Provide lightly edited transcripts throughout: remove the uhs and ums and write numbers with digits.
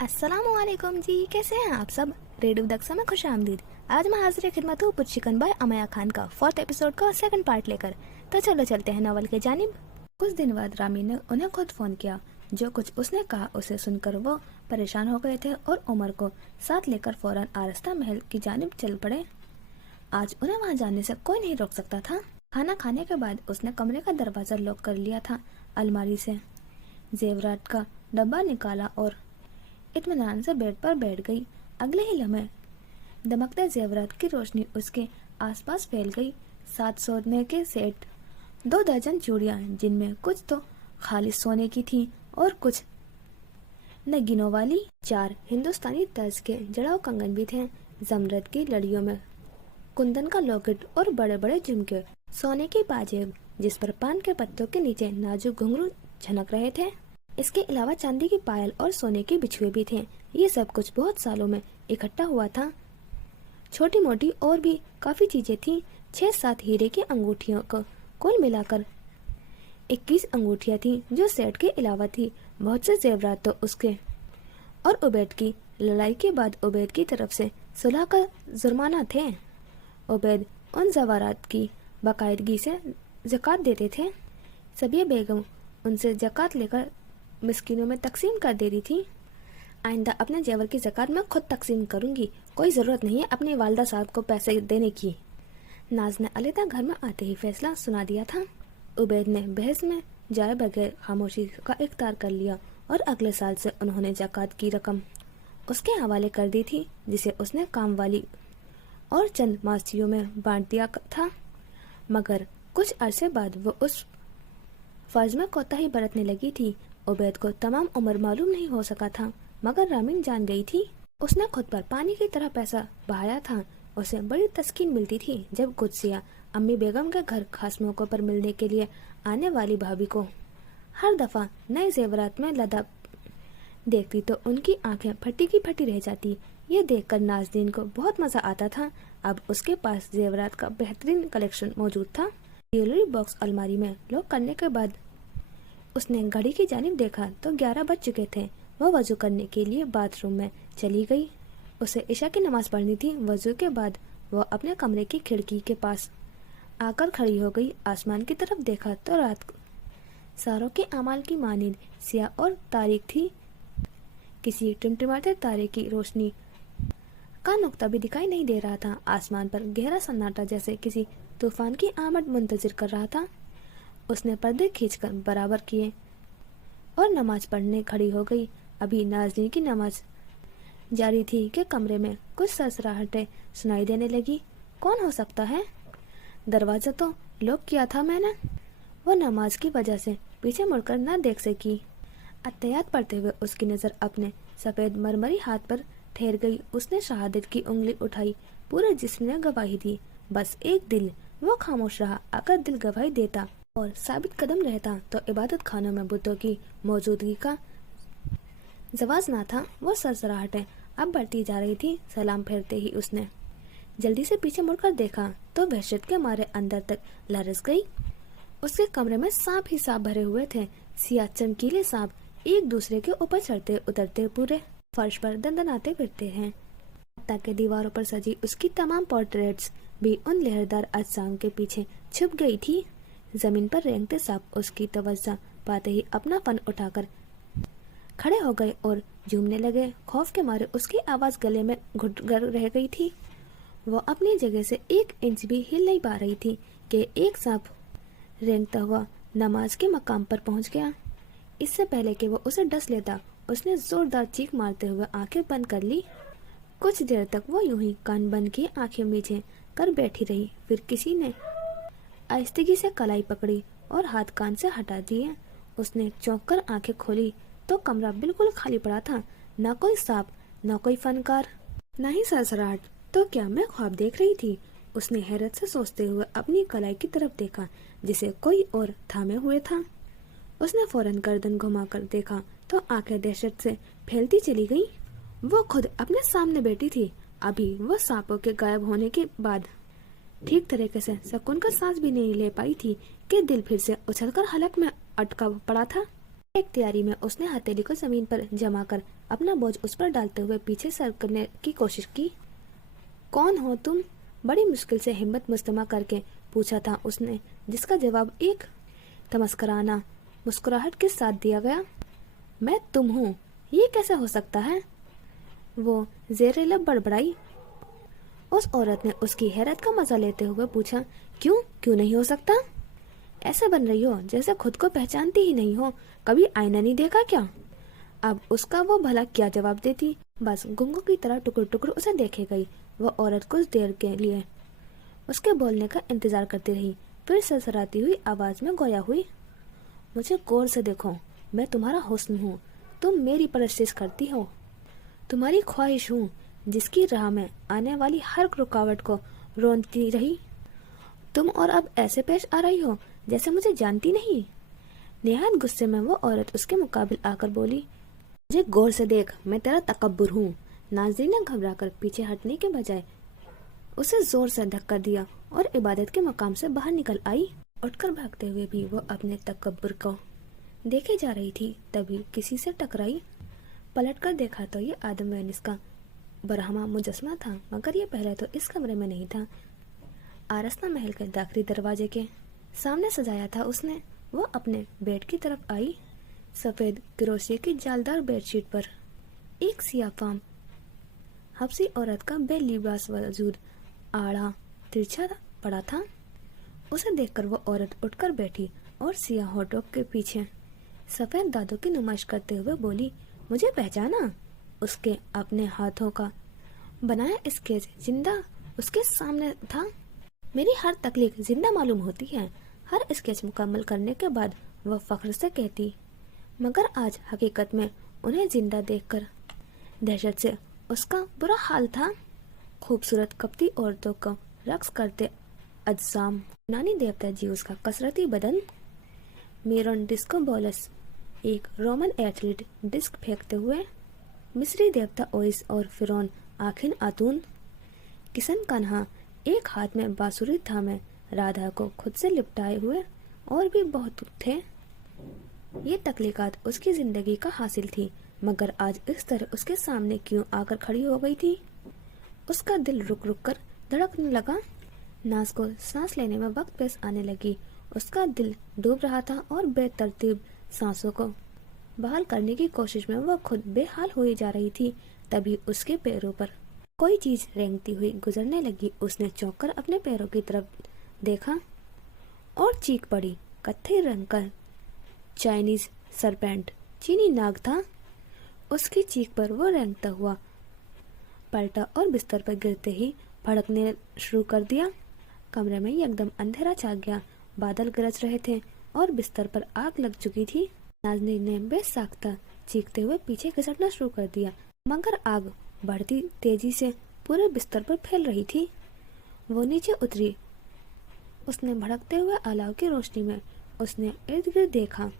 अस्सलाम वालेकुम जी, कैसे हैं आप सब। रेडियो दक्सा में खुश आमदीद। आज मैं हाजिर खिदमत हूँ पुरशिकन बाय अमया खान का 4th एपिसोड का 2nd पार्ट लेकर। तो चलो चलते हैं नॉवल के जानिब। कुछ दिन बाद रामी ने उन्हें खुद फोन किया। जो कुछ उसने कहा उसे सुनकर वो परेशान हो गए थे और उमर को साथ लेकर फौरन आरस्ता महल की जानिब चल पड़े। आज उन्हें वहाँ जाने से कोई नहीं रोक सकता था। खाना खाने के बाद उसने कमरे का दरवाजा लॉक कर लिया था। अलमारी से जेवरात का डब्बा निकाला और इत्मीनान से बेड पर बैठ गई। अगले ही लम्हे दमकते जेवरात की रोशनी उसके आसपास फैल गई। 7 सोने के सेट, 2 दर्जन चूड़ियां जिनमें कुछ तो खालिस सोने की थी और कुछ नगीनों वाली। 4 हिंदुस्तानी तर्ज के जड़ाऊ कंगन भी थे। जमरद की लड़ियों में कुंदन का लॉकेट और बड़े बड़े झुमके, सोने की पाजेब जिस पर पान के पत्तों के नीचे नाजुक घुंघरू झनक रहे थे। इसके अलावा चांदी की पायल और सोने के बिछुए भी थे। ये सब कुछ बहुत सालों में इकट्ठा हुआ था। छोटी मोटी और भी काफी चीजें थी। 6-7 हीरे की अंगूठियों को कुल मिलाकर 21 अंगूठियां थी जो सेट के अलावा थी। बहुत से जेवरात तो उसके और उबैद की लड़ाई के बाद उबैद की तरफ से सुलह का जुर्माना थे। उबैद उन जवारात की बाकायदगी से ज़कात देते थे। सबिया बेगम उनसे ज़कात लेकर मिस्किनों में तकसीम कर दे रही थी। आइंदा अपने जेवर की ज़कात मैं खुद तकसीम करूंगी, कोई ज़रूरत नहीं है अपनी वालदा साहब को पैसे देने की। नाज ने अलविदा घर में आते ही फैसला सुना दिया था। उबैद ने बहस में जाए बगैर खामोशी का इख्तियार कर लिया और अगले साल से उन्होंने ज़कात की रकम उसके हवाले कर दी थी, जिसे उसने काम वाली और चंद मासियों में बांट दिया था। मगर कुछ अरसे बाद वो उस फर्ज में कोताही बरतने लगी थी। उबैद को तमाम उम्र मालूम नहीं हो सका था, मगर रामीन जान गई थी। उसने खुद पर पानी की तरह पैसा बहाया था। उसे बड़ी तस्कीन मिलती थी जब कुदसिया अम्मी बेगम के घर खास मौकों पर मिलने के लिए आने वाली भाभी को हर दफा नए जेवरात में लदा देखती तो उनकी आंखें फटी की फटी रह जाती। ये देखकर नाज़रीन को बहुत मजा आता था। अब उसके पास जेवरात का बेहतरीन कलेक्शन मौजूद था। ज्वेलरी बॉक्स अलमारी में लॉक करने के बाद उसने घड़ी की जानिब देखा तो 11 बज चुके थे। वह वजू करने के लिए बाथरूम में चली गई। उसे इशा की नमाज पढ़नी थी। वजू के बाद वह अपने कमरे की खिड़की के पास आकर खड़ी हो गई। आसमान की तरफ देखा तो रात सारों के अमाल की मानिंद सियाह और तारीख थी। किसी टिमटिमाते तारे की रोशनी का नुक्ता भी दिखाई नहीं दे रहा था। आसमान पर गहरा सन्नाटा जैसे किसी तूफान की आमद मुंतजिर कर रहा था। उसने पर्दे खींचकर बराबर किए और नमाज पढ़ने खड़ी हो गई। अभी नाज़रीन की नमाज जारी थी कि कमरे में कुछ सरसराहटें सुनाई देने लगी। कौन हो सकता है? दरवाजा तो लॉक किया था मैंने। वो नमाज की वजह से पीछे मुड़कर न देख सकी। अत्तहियात पढ़ते हुए उसकी नजर अपने सफेद मरमरी हाथ पर ठहर गई। उसने शहादत की उंगली उठाई। पूरे जिस्म ने गवाही दी। बस एक दिल। वो खामोश रहा। अगर दिल गवाही देता और साबित कदम रहता तो इबादत खानों में बुतों की मौजूदगी का जवाज ना था। वो सरसराहटें अब बढ़ती जा रही थी। सलाम फेरते ही उसने जल्दी से पीछे मुड़कर देखा तो वहशत के मारे अंदर तक लरस गई। उसके कमरे में सांप ही सांप भरे हुए थे। सियाह चमकीले सांप एक दूसरे के ऊपर चढ़ते उतरते पूरे फर्श पर दंदनाते फिरते हैं। ताकि दीवारों पर सजी उसकी तमाम पोर्ट्रेट्स भी उन लहरदार अजसाम के पीछे छुप गई थी। जमीन पर रेंगते सांप उसकी तवज्जो पाते ही अपना फन उठाकर खड़े हो गए और झूमने लगे। खौफ के मारे उसकी आवाज गले में घुट कर रह गई थी। वो अपनी जगह से 1 इंच भी हिल नहीं पा रही थी कि एक सांप रेंगता हुआ नमाज के मकाम पर पहुंच गया। इससे पहले कि वो उसे डस लेता उसने जोरदार चीख मारते हुए आंखें बंद कर ली। कुछ देर तक वो यूं ही कान बंद किए आंखें मीचे कर बैठी रही। फिर किसी ने आहिस्तगी से कलाई पकड़ी और हाथ कान से हटा दिए। उसने चौंक कर आंखें खोली तो कमरा बिल्कुल खाली पड़ा था। न कोई सांप, न कोई फनकार, न ही सरसराहट। तो क्या मैं ख्वाब देख रही थी? उसने हैरत से सोचते हुए अपनी कलाई की तरफ देखा जिसे कोई और थामे हुए था। उसने फौरन गर्दन घुमाकर देखा तो आंखें दहशत से फैलती चली गई। वो खुद अपने सामने बैठी थी। अभी वो सांपों के गायब होने के बाद ठीक तरीके से सुकून का सांस भी नहीं ले पाई थी कि दिल फिर से उछलकर हलक में अटका पड़ा था। एक तैयारी में उसने हथेली को जमीन पर जमा कर अपना बोझ उस पर डालते हुए पीछे सरकने की कोशिश की। कौन हो तुम? बड़ी मुश्किल से हिम्मत मुस्तमा करके पूछा था उसने, जिसका जवाब एक तमस्कराना मुस्कुराहट के साथ दिया गया। मैं तुम हूँ, ये कैसे हो सकता है? वो ज़ेरे लब बड़बड़ाई। उस औरत ने उसकी हैरत का मजा लेते हुए पूछा, क्यों नहीं हो सकता? ऐसे बन रही हो जैसे खुद को पहचानती ही नहीं हो। कभी आईना नहीं देखा क्या? अब उसका वो भला क्या जवाब देती? बस गुंगों की तरह टुकड़ टुकड़ उसे देखे गई। वो औरत कुछ देर के लिए उसके बोलने का इंतजार करती रही, फिर सरसराती हुई आवाज में गोया हुई, मुझे गौर से देखो, मैं तुम्हारा हुस्न हूँ, तुम मेरी परस्तिश करती हो, तुम्हारी ख्वाहिश हूँ, जिसकी राह में आने वाली हर रुकावट को रोनती रही। तुम और अब ऐसे पेश आ रही हो जैसे मुझे जानती नहीं। निहायत गुस्से में वो औरत उसके मुकाबिल आकर बोली, मुझे गौर से देख, मैं तेरा तकब्बुर हूँ। नाज़रीन ने घबराकर पीछे हटने के बजाय उसे जोर से धक्का दिया और इबादत के मकाम से बाहर निकल आई। उठकर भागते हुए भी वो अपने तकब्बुर को देखे जा रही थी, तभी किसी से टकराई। पलटकर देखा तो ये आदम वेनिस का बरहमा मुजस्मा था, मगर ये पहले तो इस कमरे में नहीं था। आरस्ता महल के दाखिली दरवाजे के सामने सजाया था उसने। वो अपने बेड की तरफ आई। सफेद क्रोशिया की जालदार बेडशीट पर एक सियाफाम हबसी औरत का बेलिबास वजूद आड़ा तिरछा पड़ा था। उसे देखकर वो औरत उठकर बैठी और सियाह होठों के पीछे सफेद दांतों की नुमाइश करते हुए बोली, मुझे पहचाना? उसके अपने हाथों का बनाया स्केच जिंदा उसके सामने था। मेरी हर तकलीफ जिंदा मालूम होती है। हर स्केच मुकम्मल करने के बाद वह फख्र से कहती, मगर आज हकीकत में उन्हें जिंदा देखकर दहशत से उसका बुरा हाल था। खूबसूरत कपटी औरतों को रक्स करते अज्जाम, यूनानी देवता जीउस का कसरती बदन, मीरोन डिस्को बोलस एक रोमन एथलीट डिस्क फेंकते हुए, मिस्री देवता ओइस और फिरौन आखिन आतून, किसन कन्हा एक हाथ में बांसुरी थामे राधा को खुद से लिपटाए हुए, और भी बहुत थे। ये तख्लीकात उसकी जिंदगी का हासिल थी, मगर आज इस तरह उसके सामने क्यों आकर खड़ी हो गई थी? उसका दिल रुक रुक कर धड़कने लगा। नाज को सांस लेने में वक्त पेश आने लगी। उसका दिल डूब रहा था और बेतरतीब सांसों को बहाल करने की कोशिश में वह खुद बेहाल हुई जा रही थी। तभी उसके पैरों पर कोई चीज रेंगती हुई गुजरने लगी। उसने चौंक कर अपने पैरों की तरफ देखा और चीख पड़ी। कत्थई रंग का चाइनीज सरपेंट चीनी नाग था। उसकी चीख पर वो रेंगता हुआ पलटा और बिस्तर पर गिरते ही भड़कने शुरू कर दिया। कमरे में एकदम अंधेरा छा गया। बादल गरज रहे थे और बिस्तर पर आग लग चुकी थी। नाज़नीन ने बेसाख्ता चीखते हुए पीछे खिसकना शुरू कर दिया, मगर आग बढ़ती तेजी से पूरे बिस्तर पर फैल रही थी। वो नीचे उतरी। उसने भड़कते हुए अलाव की रोशनी में उसने इर्द गिर्द देखा।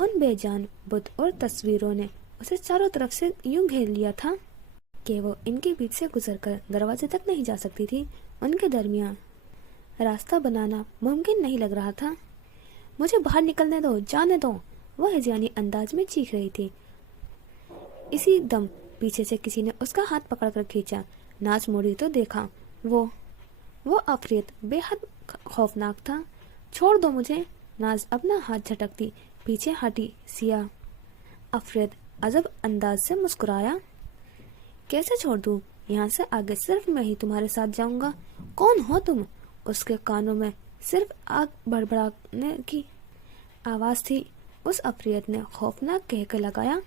उन बेजान बुत और तस्वीरों ने उसे चारों तरफ से यूं घेर लिया था कि वो इनके बीच से गुजरकर दरवाजे तक नहीं जा सकती थी। उनके दरमियान रास्ता बनाना मुमकिन नहीं लग रहा था। मुझे बाहर निकलने दो, जाने दो, वो हिज़यानी अंदाज में चीख रही थी। इसी दम पीछे से किसी ने उसका हाथ पकड़कर खींचा। नाच मुड़ी तो देखा वो अफरीत बेहद खौफनाक था। छोड़ दो मुझे। नाज अपना हाथ झटकती पीछे हटी। सिया अफरीत अजब अंदाज से मुस्कुराया। कैसे छोड़ दूं? यहाँ से आगे सिर्फ मैं ही तुम्हारे साथ जाऊंगा। कौन हो तुम? उसके कानों में सिर्फ आग बड़बड़ाने की आवाज थी। उस अफरीत ने खौफनाक कहकर लगाया,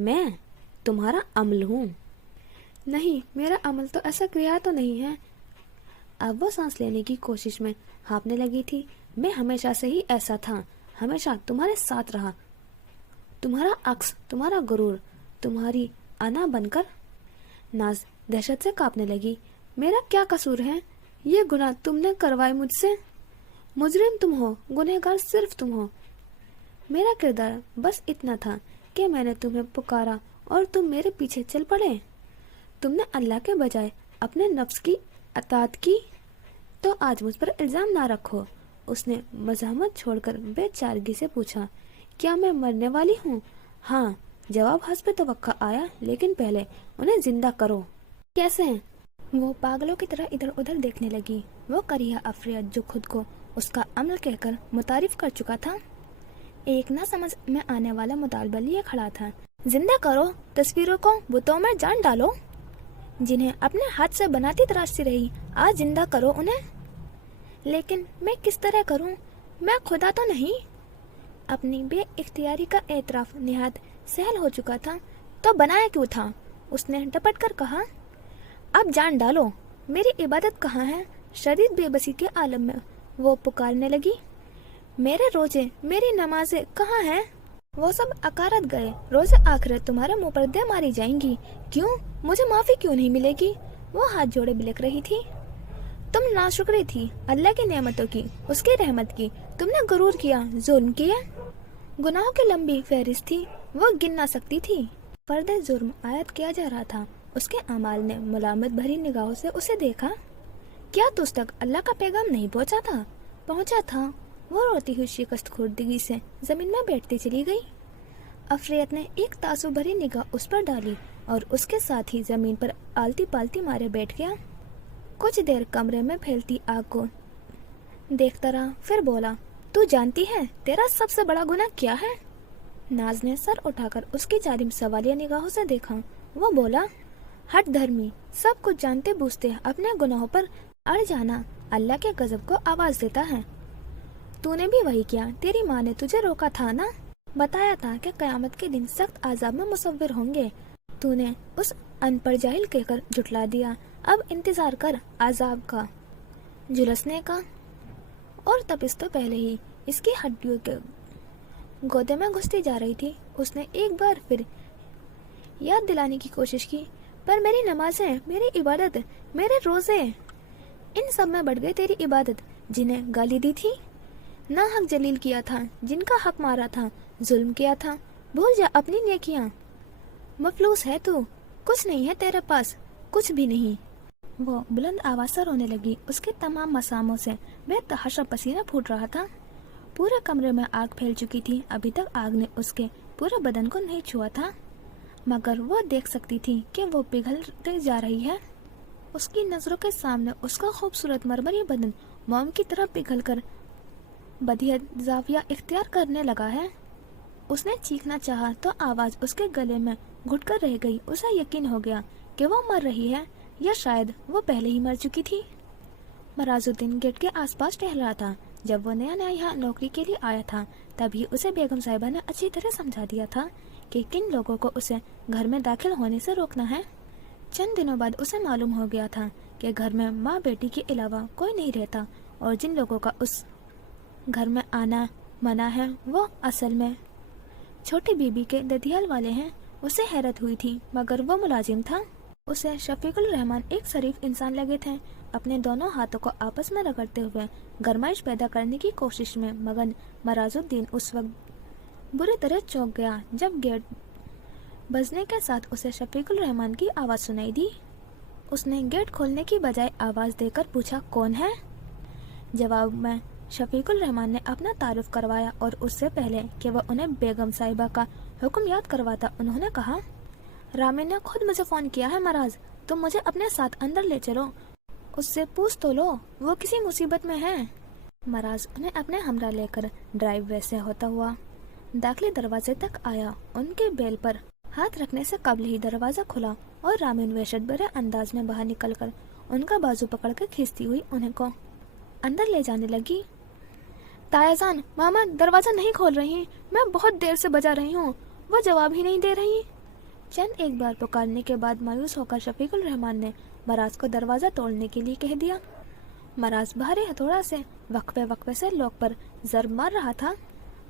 मैं तुम्हारा अमल हूँ। नहीं, मेरा अमल तो ऐसा क्रिया तो नहीं है। अब वो सांस लेने की कोशिश में हाँफने लगी थी। मैं हमेशा से ही ऐसा था, हमेशा तुम्हारे साथ रहा। तुम्हारा अक्स, तुम्हारा गुरूर, तुम्हारी अना बनकर। नाज दहशत से कांपने लगी। मेरा क्या कसूर है? ये गुनाह तुमने करवाए मुझसे। मुजरिम तुम हो, गुनहगार सिर्फ तुम हो। मेरा किरदार बस इतना था कि मैंने तुम्हें पुकारा और तुम मेरे पीछे चल पड़े। तुमने अल्लाह के बजाय अपने नफ्स की अताअत की, तो आज मुझ पर इल्जाम ना रखो। उसने मज़ाहमत छोड़कर बेचारगी से पूछा, क्या मैं मरने वाली हूँ? हाँ, जवाब हस्ब तवक्का आया, लेकिन पहले उन्हें जिंदा करो। कैसे हैं? वो पागलों की तरह इधर उधर देखने लगी। वो करिया अफरियत जो खुद को उसका अमल कहकर मुतारिफ कर चुका था, एक ना समझ में आने वाला मुतालबा लिए खड़ा था। जिंदा करो तस्वीरों को, बुतों में जान डालो, जिन्हें अपने हाथ से बनाती तराशती रही, आज जिंदा करो उन्हें। लेकिन मैं किस तरह करूं? मैं खुदा तो नहीं। अपनी बेइख्तियारी का एतराफ निहायत सहल हो चुका था, तो बनाया क्यों था? उसने डपट कर कहा, अब जान डालो, मेरी इबादत कहाँ है? शदीद बेबसी के आलम में वो पुकारने लगी, मेरे रोजे, मेरी नमाजें कहाँ हैं? वो सब अकारत गए, रोजे आखिरत तुम्हारे मुंह पर दे मारी जाएंगी। क्यों? मुझे माफी क्यों नहीं मिलेगी? वो हाथ जोड़े बिलक रही थी। तुम नाशुक्री थी अल्लाह की नेमतों की, उसकी रहमत की। तुमने गुरूर किया, जुल्म किया। गुनाहों की लंबी फहरिस्त थी, वो गिन ना सकती थी। फर्द जुर्म आयत किया जा रहा था। उसके अमाल ने मुलामत भरी निगाहों से उसे देखा। क्या तुझ तक अल्लाह का पैगाम नहीं पहुंचा था? पहुंचा था। वो रोती हुई शिकस्त खुर्दगी से जमीन में बैठती चली गई। अफरियत ने एक तासुब भरी निगाह उस पर डाली और उसके साथ ही जमीन पर आलती पालती मारे बैठ गया। कुछ देर कमरे में फैलती आग को देखता रहा, फिर बोला, तू जानती है तेरा सबसे बड़ा गुनाह क्या है? नाज ने सर उठाकर उसकी जालिम सवालिया निगाहों से देखा। वो बोला, हट धर्मी, सब कुछ जानते बूझते अपने गुनाहों पर अड़ जाना अल्लाह के गजब को आवाज देता है। तूने भी वही किया। तेरी माँ ने तुझे रोका था ना, बताया था कि कयामत के दिन सख्त आजाब में मुसव्विर होंगे। तूने उस अनपढ़ जाहिल कहकर जुटला दिया। अब इंतजार कर आजाब का, झुलसने का। और तपिश तो पहले ही इसकी हड्डियों के गोदे में घुसती जा रही थी। उसने एक बार फिर याद दिलाने की कोशिश की, पर मेरी नमाजें, मेरी इबादत, मेरे रोजे, इन सब में बढ़ गई तेरी इबादत। जिन्हें गाली दी थी, ना हक जलील किया था, जिनका हक मारा था, जुल्म किया था, भूल जा अपनी नेकियां। मफलूस है तू, कुछ नहीं है तेरे पास, कुछ भी नहीं। वो बुलंद आवाज से रोने लगी। उसके तमाम मसामों से बेतहाशा पसीना फूट रहा था। पूरे कमरे में आग फैल चुकी थी। अभी तक आग ने उसके पूरे बदन को नहीं छुआ था, मगर वो देख सकती थी कि वो पिघलते जा रही है। उसकी नजरों के सामने उसका खूबसूरत मरमरी बदन मोम की तरह पिघलकर बदियत जाविया इख्तियार करने लगा है। उसने चीखना चाहा तो आवाज उसके गले में घुटकर रह गई। उसे यकीन हो गया कि वो मर रही है, या शायद वो पहले ही मर चुकी थी। मराजुद्दीन गेट के आसपास टहल रहा था। जब वो नया नया यहाँ नौकरी के लिए आया था, तभी उसे बेगम साहिबा ने अच्छी तरह समझा दिया था कि किन लोगों को उसे घर में दाखिल होने से रोकना है। चंद दिनों बाद उसे मालूम हो गया था कि घर में माँ बेटी के अलावा कोई नहीं रहता, और जिन लोगों का उस घर में आना मना है वो असल में छोटी बीबी के ददियाल वाले हैं। उसे हैरत हुई थी, मगर वो मुलाजिम था। उसे शफीकुल रहमान एक शरीफ इंसान लगे थे। अपने दोनों हाथों को आपस में रगड़ते हुए गरमाइश पैदा करने की कोशिश में मगन मराजुद्दीन उस वक्त बुरी तरह चौंक गया जब गेट बजने के साथ उसे शफीकुल रहमान की आवाज सुनाई दी। उसने गेट खोलने की बजाय आवाज देकर पूछा, कौन है? जवाब में शफीकुल रहमान ने अपना तारुफ करवाया, और उससे पहले कि वह उन्हें बेगम साहिबा का हुक्म याद करवाता, उन्होंने कहा, रामी ने खुद मुझे फोन किया है मराज, तुम मुझे अपने साथ अंदर ले चलो, उससे पूछ तो लो वो किसी मुसीबत में है। मराज उन्हें अपने हमरा लेकर ड्राइववे से होता हुआ दाखिली दरवाजे तक आया। उनके बेल पर हाथ रखने से कबल ही दरवाजा खुला और रामीन वहशत भरे अंदाज में बाहर निकलकर उनका बाजू पकड़कर खींचती हुई उन्हें को अंदर ले जाने लगी। तायाजान, मामा दरवाजा नहीं खोल रही, मैं बहुत देर से बजा रही हूँ, वो जवाब ही नहीं दे रही। चंद एक बार पुकारने के बाद मायूस होकर शफीकुल रहमान ने मराज को दरवाजा तोड़ने के लिए कह दिया। मराज भारी हथौड़ा से वक्फे से लोग पर जर्ब मार रहा था।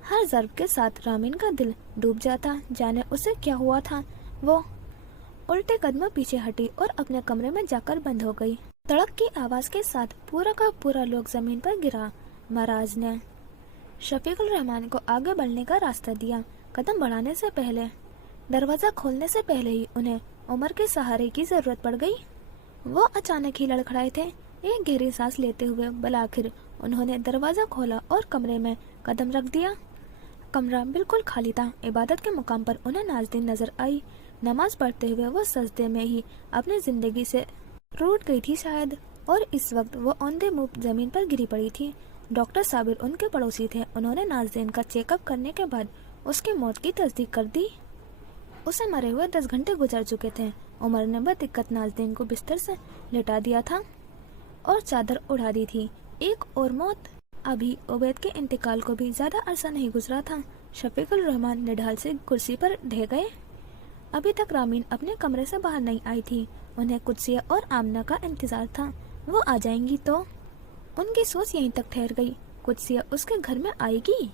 हर जर्ब के साथ रामीन का दिल डूब जाता, जाने उसे क्या हुआ था। वो उल्टे कदम पीछे हटी और अपने कमरे में जाकर बंद हो गई। तड़क की आवाज के साथ पूरा का पूरा लोग जमीन पर गिरा। मराज ने शफीकुल रहमान को आगे बढ़ने का रास्ता दिया। कदम बढ़ाने से पहले, दरवाजा खोलने से पहले ही उन्हें उमर के सहारे की जरूरत पड़ गई। वो अचानक ही लड़खड़ाए थे। एक गहरी सांस लेते हुए बलाखिर उन्होंने दरवाजा खोला और कमरे में कदम रख दिया। कमरा बिल्कुल खाली था। इबादत के मुकाम पर उन्हें नाज़नीन नजर आई। नमाज पढ़ते हुए वो सजदे में ही अपनी जिंदगी से रूठ गई थी शायद, और इस वक्त वो औंधे मुंह जमीन पर गिरी पड़ी थी। डॉक्टर साबिर उनके पड़ोसी थे। उन्होंने नाज़नीन का चेकअप करने के बाद उसकी मौत की तस्दीक कर दी। उसे मरे हुए 10 घंटे गुजर चुके थे। उमर ने बदिक्कत नाज़नीन को बिस्तर से लेटा दिया था और चादर उड़ा दी थी। एक और मौत। अभी उबैद के इंतकाल को भी ज्यादा अरसा नहीं गुजरा था। शफीकुल रहमान निढाल से कुर्सी पर ढह गए। अभी तक रामीन अपने कमरे से बाहर नहीं आई थी। उन्हें कुदसिया और आमना का इंतजार था। वो आ जाएंगी तो। उनकी सोच यहीं तक ठहर गई। कुदसिया उसके घर में आएगी।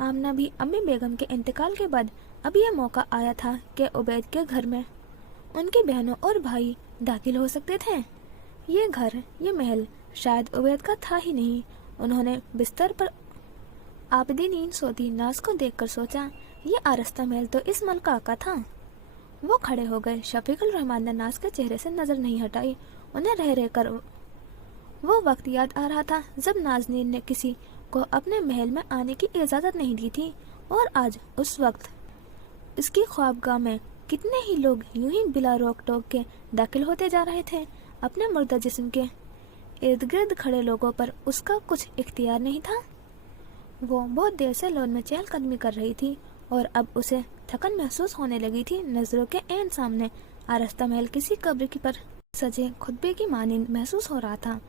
आमना भी अम्मी बेगम के इंतकाल के बाद अब यह मौका आया था कि उबैद के घर में उनकी बहनों और भाई दाखिल हो सकते थे। ये घर, ये महल शायद उबैद का था ही नहीं। उन्होंने बिस्तर पर आबदी नींद सोती नाज को देखकर सोचा, ये आरस्ता महल तो इस मलका का था। वो खड़े हो गए। शफीकुल रहमान ने नाज के चेहरे से नजर नहीं हटाई। उन्हें रह रह कर वो वक्त याद आ रहा था जब नाज़नीन ने किसी को अपने महल में आने की इजाजत नहीं दी थी, और आज उस वक्त इसकी ख्वाबगाह में कितने ही लोग यूं ही बिला रोक टोक के दाखिल होते जा रहे थे। अपने मुर्दा जिस्म के इर्द गिर्द खड़े लोगों पर उसका कुछ इख्तियार नहीं था। वो बहुत देर से लॉन में चहलकदमी कर रही थी और अब उसे थकन महसूस होने लगी थी। नजरों के ऐन सामने आरस्ता महल किसी कब्र की पर सजे खुतबे की मानिंद महसूस हो रहा था।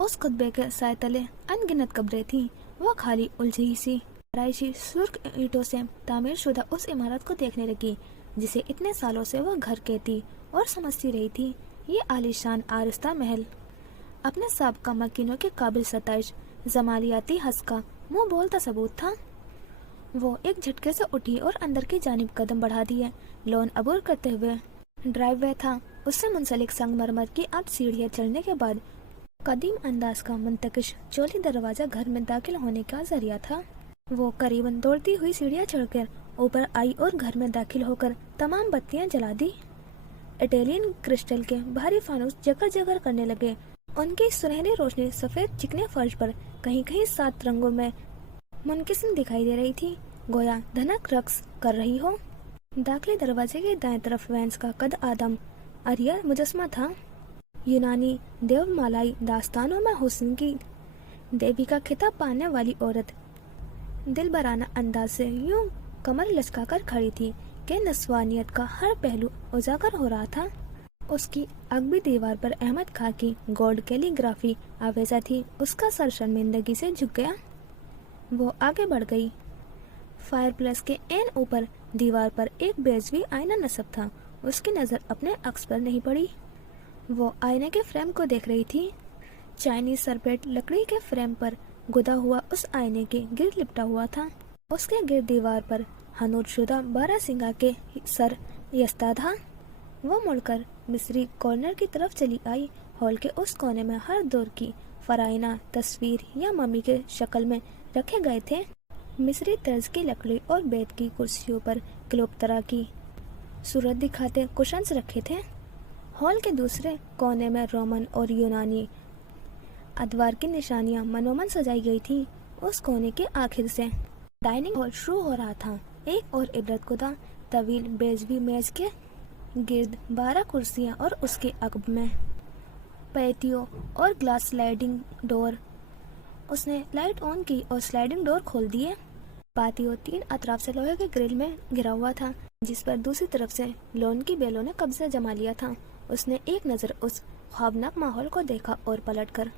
उस खुतबे के साए तले अनगिनत कब्रें थी। वो खाली उलझी सी आराइशी सुर्ख ईंटों से तामीर शुदा उस इमारत को देखने लगी जिसे इतने सालों से वो घर कहती और समझती रही थी। ये आलीशान आरस्ता महल अपने साबका मकीनों के काबिल सताइश जमालियाती हंस का मुंह बोलता सबूत था। वो एक झटके से उठी और अंदर की जानिब कदम बढ़ा दिए। लॉन अबूर करते हुए ड्राइववे था। उससे मुंसलिक संगमरमर की 8 सीढ़ियां चढ़ने के बाद कदीम अंदाज का मुंतकिश चोली दरवाजा घर में दाखिल होने का जरिया था। वो करीबन दौड़ती हुई सीढ़ियां चढ़कर ऊपर आई और घर में दाखिल होकर तमाम बत्तियां जला दी। इटालियन क्रिस्टल के भारी फानूस जगर जगर करने लगे। उनकी सुनहरी रोशनी सफेद चिकने फर्श पर कहीं कहीं 7 रंगों में मुनकिस्म दिखाई दे रही थी, गोया धनक रक्स कर रही हो। दाखिली दरवाजे के दाएं तरफ वेंस का कद आदम अरिया मुजस्मा था। यूनानी देवमालाई दास्तानों में हुस्न की देवी का खिताब पाने वाली औरत दिलबराना अंदाज से यूं कमर लचकाकर खड़ी थी कि नस्वानियत का हर पहलू उजागर हो रहा था। उसकी अगबी दीवार पर अहमद खां की गोल्ड कैलीग्राफी आवेजा थी। उसका सर शर्मिंदगी से झुक गया। वो आगे बढ़ गई। फायरप्लेस के एन ऊपर दीवार पर एक बेजवी आईना नस्ब था। उसकी नजर अपने अक्स पर नहीं पड़ी। वो आईने के फ्रेम को देख रही थी। चाइनीज सरपेट लकड़ी के फ्रेम पर गुदा हुआ उस आईने के गिर्द लिपटा हुआ था। उसके गिर्द दीवार पर हनूर शुदा 12 सिंगा के सर यस्ता था। वो मुड़कर मिस्री कॉर्नर की तरफ चली आई। हॉल के उस कोने में हर दौर की फराइना तस्वीर या मम्मी के शक्ल में रखे गए थे। मिस्री तर्ज की लकड़ी और बेत की कुर्सियों पर क्लियोपेत्रा की सूरत दिखाते कुशन्स रखे थे। हॉल के दूसरे कोने में रोमन और यूनानी अदवार की निशानियां मनोमन सजाई गई थी। उस कोने के आखिर से डाइनिंग हॉल शुरू हो रहा था। एक और इबरत खुदा तवील बेजवी मेज के गिर्द 12 कुर्सियां और उसके अकब में पैटियो और ग्लास स्लाइडिंग डोर। उसने लाइट ऑन की और स्लाइडिंग डोर खोल दिए। पातियो 3 अतराफ से लोहे के ग्रिल में घिरा हुआ था जिस पर दूसरी तरफ से लॉन की बेलों ने कब्जा जमा लिया था। उसने एक नज़र उस ख्वाबनाक माहौल को देखा और पलटकर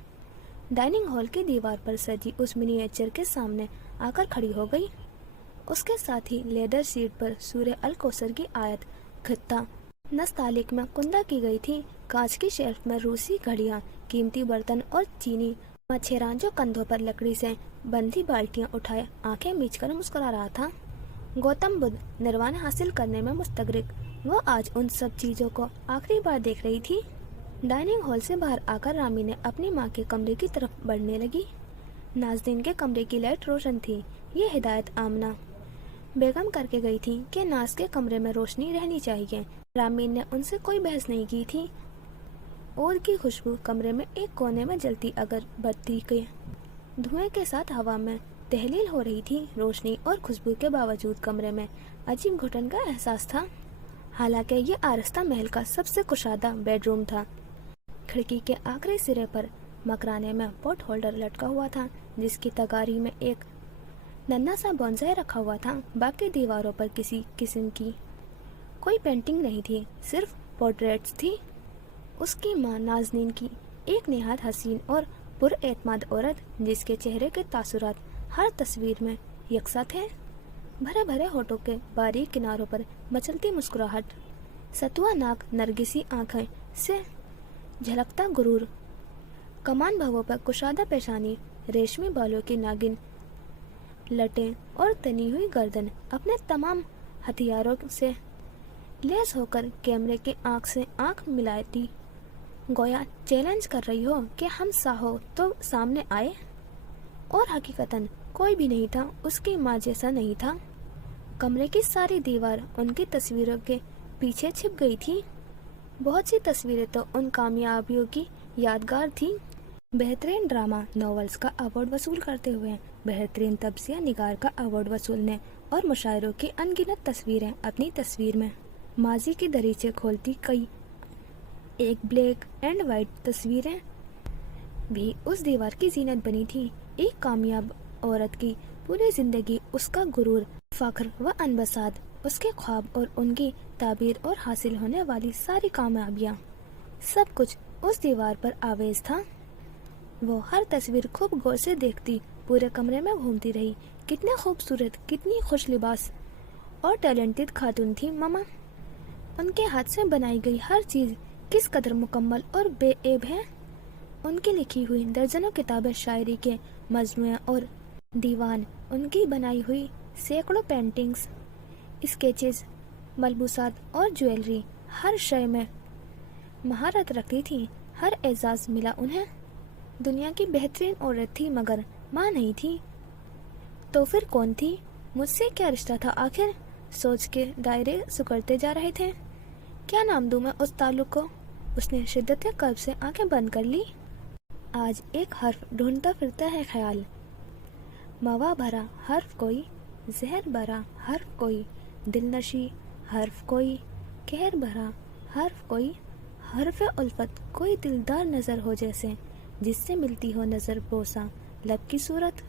डाइनिंग हॉल की दीवार पर सजी उस मिनिएचर के सामने आकर खड़ी हो गई। उसके साथ ही लेदर सीट पर सूर्य अल कौसर की आयत खित्ता नस्तालिक में कुंदा की गई थी। कांच की शेल्फ में रूसी घड़ियां, कीमती बर्तन और चीनी मच्छेरा जो कंधों पर लकड़ी से बंधी बाल्टियां उठाए आंखें मीचकर मुस्कुरा रहा था। गौतम बुद्ध निर्वाण हासिल करने में मुस्तगरिक वो आज उन सब चीजों को आखिरी बार देख रही थी। डाइनिंग हॉल से बाहर आकर रामी ने अपनी माँ के कमरे की तरफ बढ़ने लगी। नाज़नीन के कमरे की लाइट रोशन थी। ये हिदायत आमना बेगम करके गई थी कि नाज के कमरे में रोशनी रहनी चाहिए। रामीन ने उनसे कोई बहस नहीं की थी। और की खुशबू कमरे में एक कोने में जलती अगरबत्ती के धुएं के साथ हवा में تحلیل ہو رہی تھی۔ روشنی اور خوشبو کے باوجود کمرے میں عجیب گھٹن کا احساس تھا، حالانکہ یہ آرستہ محل کا سب سے کشادہ بیڈ روم تھا۔ کھڑکی کے آخری سرے پر مکرانے میں پوٹ ہولڈر لٹکا ہوا تھا، جس کی تگاری میں ایک ننھا سا بونسائی رکھا ہوا تھا۔ باقی دیواروں پر کسی قسم کی کوئی پینٹنگ نہیں تھی، صرف پورٹریٹس تھی۔ اس کی ماں نازنین کی ایک نہایت حسین اور پر اعتماد عورت، جس کے چہرے کے تاثرات ہر تصویر میں یکساں تھے۔ بھرے بھرے ہونٹوں کے باریک کناروں پر مچلتی مسکراہٹ، ستوا ناک نرگسی آنکھیں سے جھلکتا غرور، کمان بھووں پر کشادہ پیشانی، ریشمی بالوں کی ناگن لٹیں اور تنی ہوئی گردن اپنے تمام ہتھیاروں سے لیس ہو کر کیمرے کی آنکھ سے آنکھ ملاتی، گویا چیلنج کر رہی ہو کہ ہم ساہو تو سامنے آئے۔ اور حقیقتاً کوئی بھی نہیں تھا اس کی ماں جیسا نہیں تھا۔ کمرے کی ساری دیوار ان کی تصویروں کے پیچھے چھپ گئی تھی۔ بہت سی تصویریں تو ان کامیابیوں کی یادگار تھیں۔ بہترین ڈرامہ ناولز کا ایوارڈ وصول کرتے ہوئے، بہترین تجزیہ نگار کا ایوارڈ وصولنے اور مشاعروں کی ان گنت تصویریں اپنی تصویر میں ماضی کی دریچے کھولتی کئی ایک بلیک اینڈ وائٹ تصویریں بھی اس دیوار کی زینت بنی تھی۔ ایک کامیاب عورت کی پوری زندگی، اس کا غرور، فخر و انبساط، اس کے خواب اور ان کی تعبیر اور حاصل ہونے والی ساری کامیابیاں، سب کچھ اس دیوار پر آویز تھا۔ وہ ہر تصویر خوب غور سے دیکھتی، پورے کمرے میں گھومتی رہی۔ کتنے خوبصورت، کتنی خوش لباس اور ٹیلنٹڈ خاتون تھی ماما۔ ان کے ہاتھ سے بنائی گئی ہر چیز کس قدر مکمل اور بے عیب ہے۔ ان کی لکھی ہوئی درجنوں کتابیں، شاعری کے مجموعے اور دیوان، ان کی بنائی ہوئی سینکڑوں پینٹنگز، اسکیچز، ملبوسات اور جویلری، ہر شے میں مہارت رکھتی تھی۔ ہر اعزاز ملا انہیں۔ دنیا کی بہترین عورت تھی، مگر ماں نہیں تھی تو پھر کون تھی؟ مجھ سے کیا رشتہ تھا آخر؟ سوچ کے دائرے سکڑتے جا رہے تھے۔ کیا نام دوں میں اس تعلق کو؟ اس نے شدت قلب سے آنکھیں بند کر لی۔ آج ایک حرف ڈھونڈتا پھرتا ہے خیال، موا بھرا حرف کوئی، زہر بھرا حرف کوئی، دل نشی حرف کوئی، قہر بھرا حرف کوئی، حرف الفت کوئی دلدار نظر ہو جیسے، جس سے ملتی ہو نظر بوسہ لب کی صورت،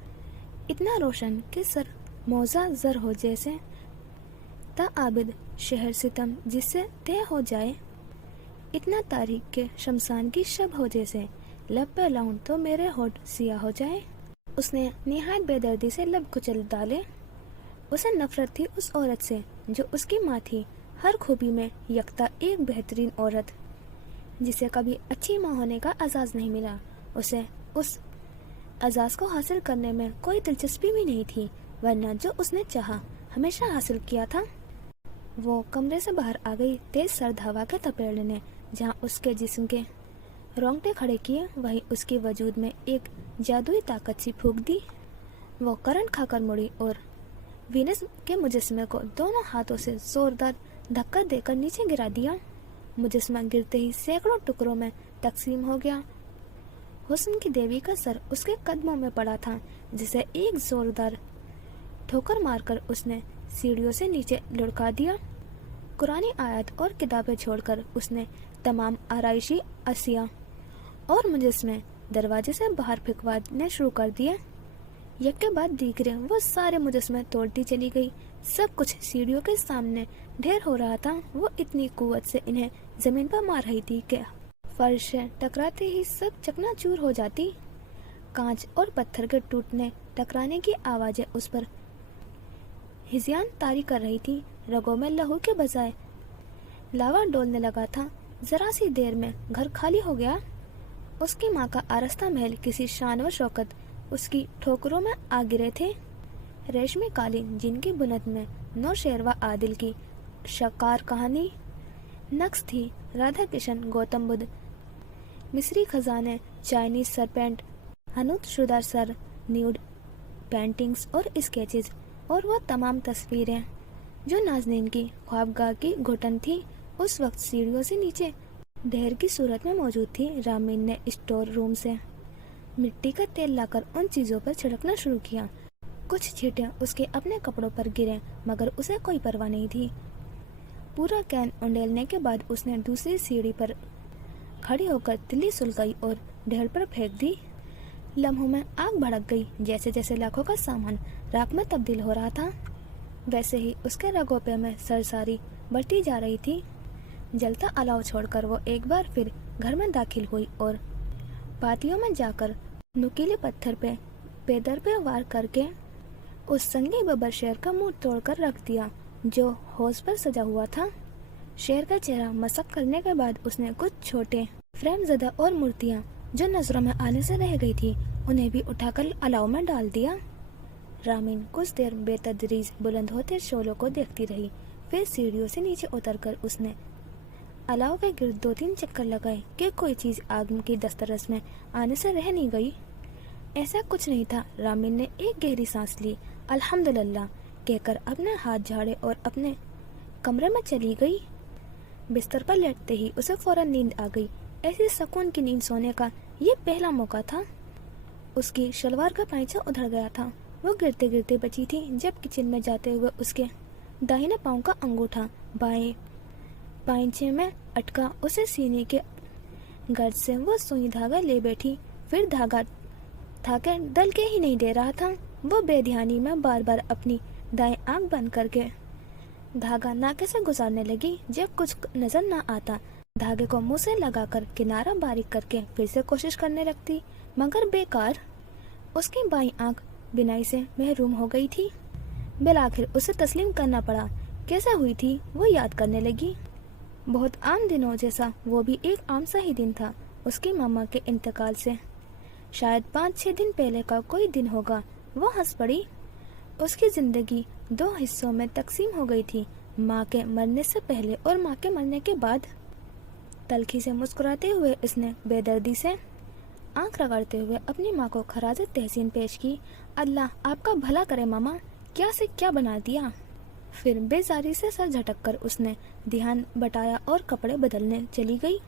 اتنا روشن کہ سر موزہ زر ہو جیسے، تا عابد شہر ستم جس سے طے ہو جائے، اتنا تاریک کہ شمشان کی شب ہو جیسے، لب پہ لاؤں تو میرے ہونٹ سیاہ ہو جائے۔ اس نے نہایت بے دردی سے لب کچل ڈالے۔ اسے نفرت تھی اس عورت سے جو اس کی ماں تھی، ہر خوبی میں یکتا ایک بہترین عورت، جسے کبھی اچھی ماں ہونے کا اعزاز نہیں ملا۔ اسے اس اعزاز کو حاصل کرنے میں کوئی دلچسپی بھی نہیں تھی، ورنہ جو اس نے چاہا ہمیشہ حاصل کیا تھا۔ وہ کمرے سے باہر آ گئی، تیز سرد ہوا کے تپیڑ نے جہاں اس کے جسم کے رونگٹے کھڑے کیے، وہیں اس کے وجود میں ایک جادوئی طاقت سی پھونک دی۔ وہ کرنٹ کھا کر مڑی اور وینس کے مجسمے کو دونوں ہاتھوں سے زوردار دھکا دے کر نیچے گرا دیا۔ مجسمہ گرتے ہی سینکڑوں ٹکڑوں میں تقسیم ہو گیا۔ حسن کی دیوی کا سر اس کے قدموں میں پڑا تھا، جسے ایک زوردار ٹھوکر مار کر اس نے سیڑھیوں سے نیچے لڑکا دیا۔ قرآنی آیات اور کتابیں چھوڑ کر اس نے تمام آرائشی اشیاء اور مجسمے دروازے سے باہر پھینکوانے شروع کر دیے۔ یک کے بعد دیگرے وہ سارے مجسمے توڑتی چلی گئی۔ سب کچھ سیڑھیوں کے سامنے ڈھیر ہو رہا تھا۔ وہ اتنی قوت سے انہیں زمین پر مار رہی تھی کہ فرش سے ٹکراتے ہی سب چکنا چور ہو جاتی۔ کانچ اور پتھر کے ٹوٹنے ٹکرانے کی آوازیں اس پر ہذیان طاری کر رہی تھی۔ رگوں میں لہو کے بجائے لاوا ڈولنے لگا تھا۔ ذرا سی دیر میں گھر خالی ہو گیا۔ اس کی ماں کا آرستہ محل کسی شان و شوکت اس کی ٹھوکروں میں آ گرے تھے۔ ریشمی قالین جن کی بنت میں نوشیروہ عادل کی شاکار کہانی نقش تھی، رادھا کشن، گوتم بدھ، مصری خزانے، چائنیز سرپینٹ، ہنوت شدہ سر، نیوڈ پینٹنگز اور اسکیچز، اور وہ تمام تصویریں جو نازنین کی خوابگاہ کی گھٹن تھی، اس وقت سیڑھیوں سے نیچے ڈھیر کی صورت میں موجود تھی۔ رامین نے اسٹور روم سے مٹی کا تیل لا کر ان چیزوں پر چھڑکنا شروع کیا۔ कुछ छींटे उसके अपने कपड़ों पर गिरे मगर उसे कोई परवाह नहीं थी। पूरा कैन उंडेलने के बाद उसने दूसरी सीढ़ी पर खड़ी होकर तिल्ली सुलगाई और ढेर पर फेंक दी। लम्हों में आग भड़क गई। जैसे जैसे लाखों का सामान राख में तब्दील हो रहा था वैसे ही उसके रगोपे में सरसारी बढ़ती जा रही थी। जलता अलाव छोड़कर वो एक बार फिर घर में दाखिल हुई और पातियों में जाकर नुकीले पत्थर पे पैदर पे वार करके उस संगी बब्बर शेर का मुंह तोड़कर रख दिया जो होश पर सजा हुआ था। शेर का चेहरा मसक करने के बाद उसने कुछ छोटे फ्रेम ज़दा और मूर्तियां जो नजरों में आने से रह गई थी उन्हें भी उठाकर अलाव में डाल दिया। रामीन कुछ देर बेतदरीज बुलंद होते शोलों को देखती रही। फिर सीढ़ियों से नीचे उतरकर उसने अलाव के गिर्द 2-3 चक्कर लगाए कि कोई चीज आग की दस्तरस में आने से रह नहीं गई। ऐसा कुछ नहीं था। रामीन ने एक गहरी सांस ली। अल्हम्दुलिल्लाह कहकर अपने हाथ झाड़े और अपने कमरे में चली गई। बिस्तर पर लेटते ही उसे फौरन नींद आ गई। ऐसी सुकून की नींद सोने का ये पहला मौका था। उसकी शलवार का पाइचा उधड़ गया था। वो गिरते गिरते बची थी जब किचन में जाते हुए उसके दाहिने पांव का अंगूठा बाएं पाइंचे में अटका। उसे सीने के गर्द से वो सुई धागा ले बैठी। फिर धागा था के दल के ही नहीं दे रहा था। वो बेध्यानी में बार बार अपनी दाएं आंख बंद करके धागा नाके से गुजारने लगी। जब कुछ नजर न आता धागे को मुंह से लगाकर किनारा बारीक करके फिर से कोशिश करने लगती मगर बेकार। उसकी बाईं आंख बिनाई से महरूम हो गई थी। बिलाखिर उसे तस्लीम करना पड़ा। कैसे हुई थी वो याद करने लगी। बहुत आम दिनों जैसा वो भी एक आम सा ही दिन था। उसकी मामा के इंतकाल से शायद 5-6 दिन पहले का कोई दिन होगा। वो हंस पड़ी। उसकी जिंदगी 2 हिस्सों में तकसीम हो गई थी, माँ के मरने से पहले और माँ के मरने के बाद। तलखी से मुस्कुराते हुए उसने बेदर्दी से आंख रगड़ते हुए अपनी माँ को खराज तहसीन पेश की। अल्लाह आपका भला करे मामा, क्या से क्या बना दिया। फिर बेजारी से सर झटक कर उसने ध्यान बटाया और कपड़े बदलने चली गई।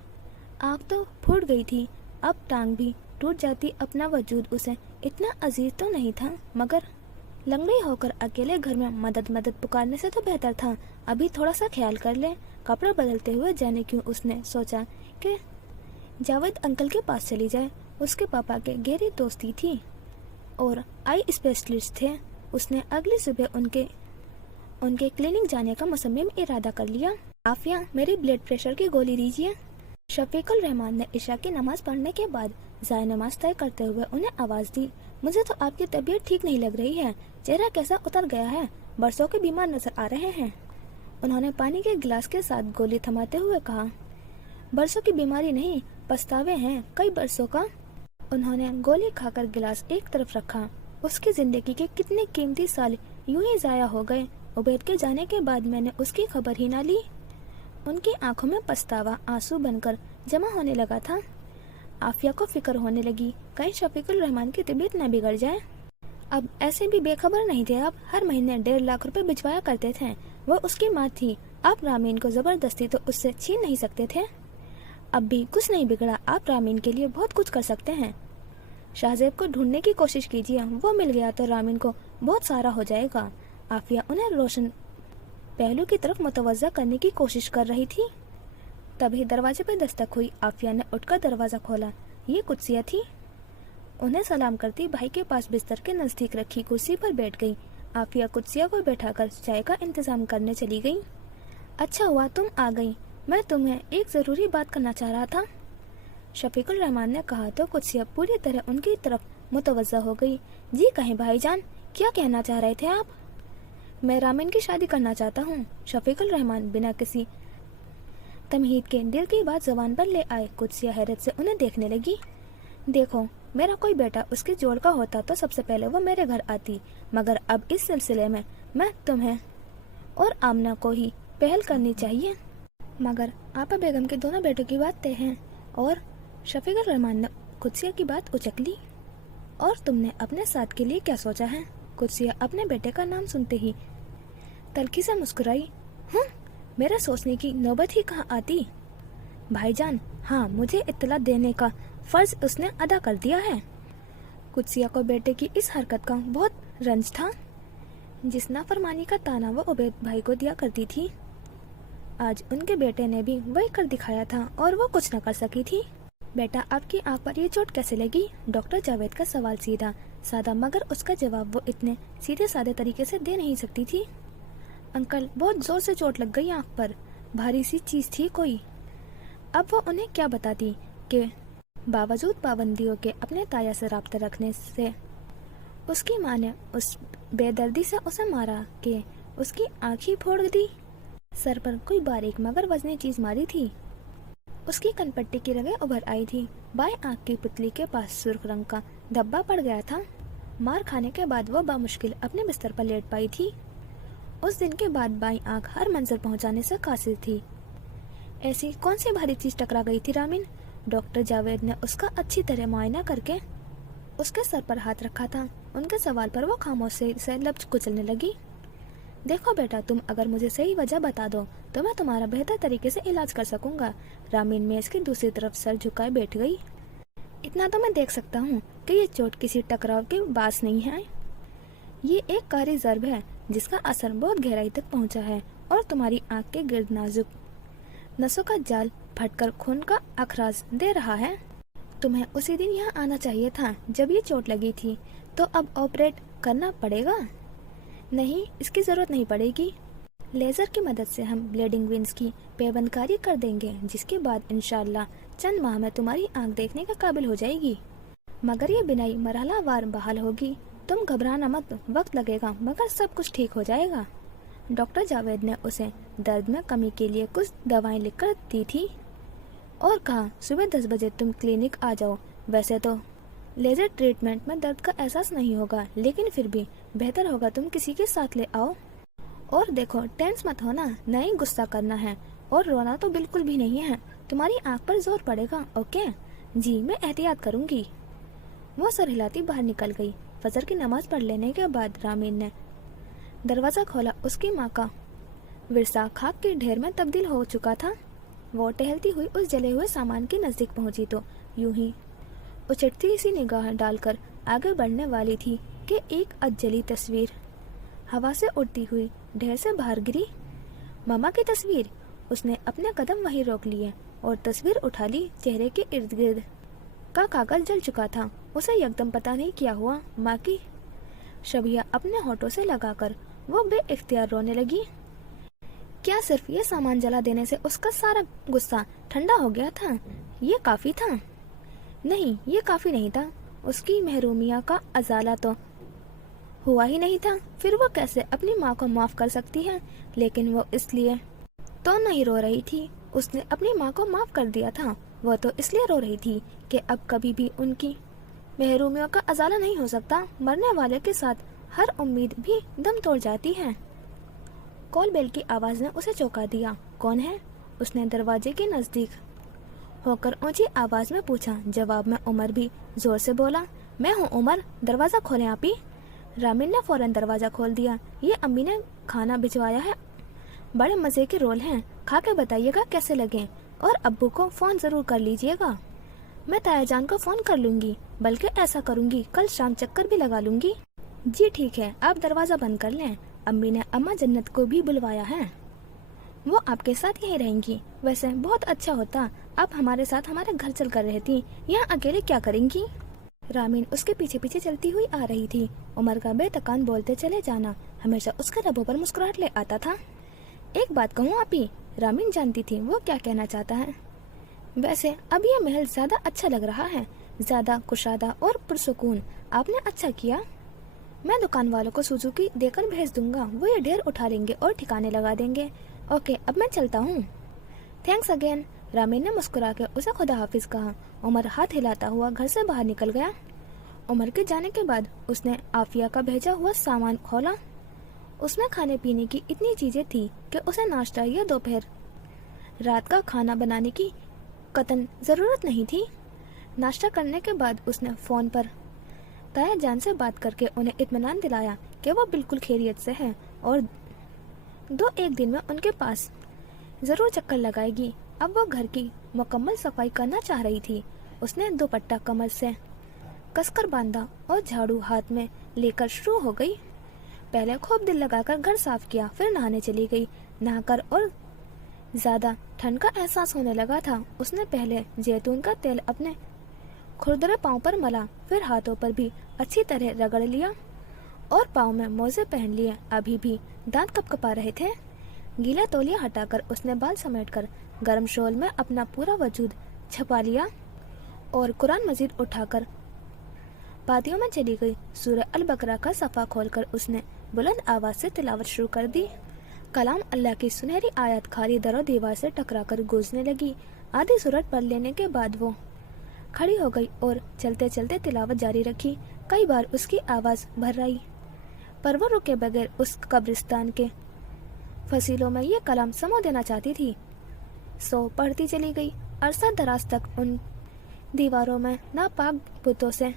आँख तो फूट गई थी, अब टांग भी टूट जाती। अपना वजूद उसे इतना अजीज तो नहीं था मगर लंगड़ी होकर अकेले घर में मदद पुकारने से तो बेहतर था अभी थोड़ा सा ख्याल कर ले। कपड़े बदलते हुए जाने क्यों उसने सोचा कि जावेद अंकल के पास चली जाए। उसके पापा के गहरी दोस्ती थी और आई स्पेशलिस्ट थे। उसने अगली सुबह उनके क्लिनिक जाने का मुसम्मिम इरादा कर लिया। आफिया मेरी ब्लड प्रेशर की गोली दीजिए। शफीकुल रहमान ने इशा की नमाज पढ़ने के बाद जाय नमाज तय करते हुए उन्हें आवाज दी। मुझे तो आपकी तबीयत ठीक नहीं लग रही है, चेहरा कैसा उतर गया है, बरसों के बीमार नजर आ रहे हैं। उन्होंने पानी के गिलास के साथ गोली थमाते हुए कहा। बरसों की बीमारी नहीं, पछतावे हैं कई बरसों का। उन्होंने गोली खाकर गिलास एक तरफ रखा। उसकी जिंदगी के कितने कीमती साल यूं ही जाया हो गए। उबैद के जाने के बाद मैंने उसकी खबर ही ना ली। उनकी आंखों में पछतावा आंसू बनकर जमा होने लगा था। आफिया को फिक्र होने लगी कहीं शफीकुल रहमान की तबीयत न बिगड़ जाए। अब ऐसे भी बेखबर नहीं थे। अब हर महीने 1.5 लाख रुपए भिजवाया करते थे। वो उसकी माँ थी। आप रामीन को जबरदस्ती तो उससे छीन नहीं सकते थे। अब भी कुछ नहीं बिगड़ा, आप रामीन के लिए बहुत कुछ कर सकते हैं। शाहजेब को ढूंढने की कोशिश कीजिए, वो मिल गया तो रामीन को बहुत सारा हो जाएगा। आफिया उन्हें रोशन पहलू की तरफ मुतवज्जा करने की कोशिश कर रही थी। तभी दरवाजे पर दस्तक हुई। आफिया ने उठकर दरवाजा खोला। ये कुत्सिया थी। उन्हें सलाम करती भाई के पास बिस्तर के नजदीक रखी कुर्सी पर बैठ गई। आफिया कुत्सिया को बैठाकर चाय का इंतजाम करने चली गई। अच्छा हुआ तुम आ गई, मैं तुम्हें एक जरूरी बात करना चाह रहा था, शफीकुल रहमान ने कहा तो कुत्सिया पूरी तरह उनकी तरफ मुतवज्जा हो गई। जी कहें भाईजान, क्या कहना चाह रहे थे आप? मैं रामीन की शादी करना चाहता हूँ। शफीकुल रहमान बिना किसी तमहीद के दिल की बात जबान पर ले आए। कुत्सिया हैरत से उन्हें देखने लगी। देखो, मेरा कोई बेटा उसके जोड़ का होता तो सबसे पहले वो मेरे घर आती, मगर अब इस सिलसिले में मैं तुम्हें और आमना को ही पहल करनी चाहिए। मगर आपा बेगम के दोनों बेटों की बात तय है। और शफीकुल रहमान ने कुत्सिया की बात उचक ली। और तुमने अपने साथ के लिए क्या सोचा है? कुत्सिया अपने बेटे का नाम सुनते ही तलखी से मुस्कुराई। मेरा सोचने की नौबत ही कहाँ आती भाईजान। हाँ, मुझे इत्तला देने का फर्ज उसने अदा कर दिया है। कुत्सिया को बेटे की इस हरकत का बहुत रंज था, जिस नाफरमानी का ताना वो उबैद भाई को दिया करती थी। आज उनके बेटे ने भी वही कर दिखाया था और वो कुछ न कर सकी थी। बेटा, आपकी आंख पर ये चोट कैसे लगी? डॉक्टर जावेद का सवाल सीधा साधा, मगर उसका जवाब वो इतने सीधे साधे तरीके से दे नहीं सकती थी। अंकल, बहुत जोर से चोट लग गई आंख पर, भारी सी चीज थी कोई। अब वो उन्हें क्या बताती कि बावजूद पाबंदियों के अपने ताया से राब्ता रखने से उसकी माँ ने उस बेदर्दी से उसे मारा कि उसकी आँख ही फोड़ दी। सर पर कोई बारीक मगर वजनी चीज मारी थी। उसकी कनपट्टी की रगें उभर आई थी। बाएं आँख की पुतली के पास सुर्ख रंग का धब्बा पड़ गया था। मार खाने के बाद वो बामुश्किल अपने बिस्तर पर लेट पाई थी। उस दिन के बाद बाईं आँख हर मंजिल पहुंचाने से कासिर थी। ऐसी कौन सी भारी चीज टकरा गई थी रामिन? डॉक्टर जावेद ने उसका अच्छी तरह मुआयना करके उसके सर पर हाथ रखा था। उनके सवाल पर वो खामोशी से लफ्ज कुचलने लगी। देखो बेटा, तुम अगर मुझे सही वजह बता दो तो मैं तुम्हारा बेहतर तरीके से इलाज कर सकूंगा। रामिन मेज की दूसरी तरफ सर झुकाए बैठ गई। इतना तो मैं देख सकता हूँ कि ये चोट किसी टकराव के बास नहीं है। ये एक कारी ज़र्ब है जिसका असर बहुत गहराई तक पहुँचा है और तुम्हारी आँख के गिर्द नाजुक नसों का जाल फटकर खून का अखराज दे रहा है। तुम्हें उसी दिन यहाँ आना चाहिए था जब ये चोट लगी थी। तो अब ऑपरेट करना पड़ेगा? नहीं, इसकी जरूरत नहीं पड़ेगी। लेजर की मदद से हम ब्लीडिंग वेन्स की पेबंदकारी कर देंगे, जिसके बाद इंशाल्लाह चंद माह में तुम्हारी आंख देखने के काबिल हो जाएगी। मगर ये बिनाई मरहलावार बहाल होगी। तुम घबराना मत, वक्त लगेगा मगर सब कुछ ठीक हो जाएगा। डॉक्टर जावेद ने उसे दर्द में कमी के लिए कुछ दवाएं लिखकर दी थी और कहा, सुबह 10 बजे तुम क्लिनिक आ जाओ। वैसे तो लेजर ट्रीटमेंट में दर्द का एहसास नहीं होगा, लेकिन फिर भी बेहतर होगा तुम किसी के साथ ले आओ। और देखो, टेंस मत होना, नहीं गुस्सा करना है और रोना तो बिल्कुल भी नहीं है। तुम्हारी आंख पर जोर पड़ेगा, ओके? जी, मैं एहतियात करूंगी। वो सर हिलाती बाहर निकल गई। फजर की नमाज पढ़ लेने के बाद रामीन ने दरवाजा खोला। उसकी माँ का विरसा खाक के ढेर में तब्दील हो चुका था। वो टहलती हुई उस जले हुए सामान के नजदीक पहुंची तो यूं ही उचटती सी निगाह डालकर आगे बढ़ने वाली थी कि एक अधजली तस्वीर हवा से उड़ती हुई ढेर से बाहर गिरी। मामा की तस्वीर। उसने अपने कदम वहीं रोक लिए और तस्वीर उठा ली। चेहरे के इर्द गिर्द का कागज जल चुका था। उसे एकदम पता नहीं क्या हुआ। माँ की शबिया अपने होठों से लगाकर वो बेइख्तियार रोने लगी। क्या सिर्फ ये सामान जला देने से उसका सारा गुस्सा ठंडा हो गया था? ये काफी था? नहीं, ये काफी नहीं था। उसकी महरूमिया का अजाला तो हुआ ही नहीं था। फिर वो कैसे अपनी माँ को माफ कर सकती है? लेकिन वो इसलिए तो नहीं रो रही थी। उसने अपनी माँ को माफ कर दिया था। वो तो इसलिए रो रही थी कि अब कभी भी उनकी महरूमिया का अजाला नहीं हो सकता। मरने वाले के साथ हर उम्मीद भी दम तोड़ जाती है। कॉल बेल की आवाज ने उसे चौंका दिया। कौन है? उसने दरवाजे के नजदीक होकर ऊंची आवाज में पूछा। जवाब में उमर भी जोर से बोला, मैं हूँ उमर, दरवाजा खोलें आप ही। रामिन ने फौरन दरवाजा खोल दिया। ये अम्मी ने खाना भिजवाया है, बड़े मजे के रोल हैं, खा के बताइएगा कैसे लगे और अब्बू को फोन जरूर कर लीजिएगा। मैं ताया जान को फोन कर लूंगी, बल्कि ऐसा करूंगी कल शाम चक्कर भी लगा लूंगी। जी ठीक है, आप दरवाजा बंद कर लें। अम्मी ने अम्मा जन्नत को भी बुलवाया है, वो आपके साथ यहीं रहेंगी। वैसे बहुत अच्छा होता आप हमारे साथ हमारे घर चल कर रहती, यहाँ अकेले क्या करेंगी? रामीन उसके पीछे पीछे चलती हुई आ रही थी। उमर का बेतकान बोलते चले जाना हमेशा उसके लबों पर मुस्कुराहट ले आता था। एक बात कहूँ आप ही, रामीन जानती थी वो क्या कहना चाहता है। वैसे अब ये महल ज्यादा अच्छा लग रहा है, ज्यादा कुशादा और पुरसुकून। आपने अच्छा किया। मैं दुकान वालों को सुजुकी देकर भेज दूंगा, वो ये ढेर उठा लेंगे और ठिकाने लगा देंगे। ओके, अब मैं चलता हूँ। Thanks again. रामीन ने मुस्कुरा के उसे खुदा हाफिज कहा। उमर हाथ हिलाता हुआ घर से बाहर निकल गया। उमर के जाने के बाद उसने आफिया का भेजा हुआ सामान खोला। उसमें खाने पीने की इतनी चीजें थी कि उसे नाश्ता या दोपहर रात का खाना बनाने की कतन जरूरत नहीं थी। नाश्ता करने के बाद उसने फोन पर ताया जान से बात करके उन्हें इत्मीनान दिलाया कि वो बिल्कुल खैरियत से है और 2-1 दिन में उनके पास जरूर चक्कर लगाएगी। अब वो घर की मुकम्मल सफाई करना चाह रही थी। उसने दुपट्टा कमर से कसकर बांधा और झाड़ू हाथ में لے کر شروع ہو گئی۔ پہلے خوب دل لگا کر گھر صاف کیا، پھر نہانے چلی گئی۔ نہا کر اور زیادہ ٹھنڈ کا احساس ہونے لگا تھا۔ اس نے پہلے زیتون کا تیل اپنے کھردرے پاؤں پر ملا، پھر ہاتھوں پر بھی اچھی طرح رگڑ لیا اور پاؤں میں موزے پہن لیے۔ ابھی بھی دانت کپکپا رہے تھے۔ گیلا تولیہ ہٹا کر اس نے بال سمیٹ کر گرم شال میں اپنا پورا وجود چھپا لیا اور قرآن مجید اٹھا کر پادیوں میں چلی گئی۔ سورہ البقرہ کا صفحہ کھول کر اس نے بلند آواز سے تلاوت شروع کر دی۔ کلام اللہ کی سنہری آیات کھاری در و دیوار سے ٹکرا کر گونجنے لگی۔ آدھی سورت پڑھ لینے کے بعد وہ کھڑی ہو گئی اور چلتے چلتے تلاوت جاری رکھی۔ کئی بار اس کی آواز بھر آئی، پر وہ رکے بغیر اس قبرستان کے فصیلوں میں یہ کلام سمو دینا چاہتی تھی۔ سو پڑھتی چلی گئی۔ عرصہ دراز تک ان دیواروں میں ناپاک بتوں سے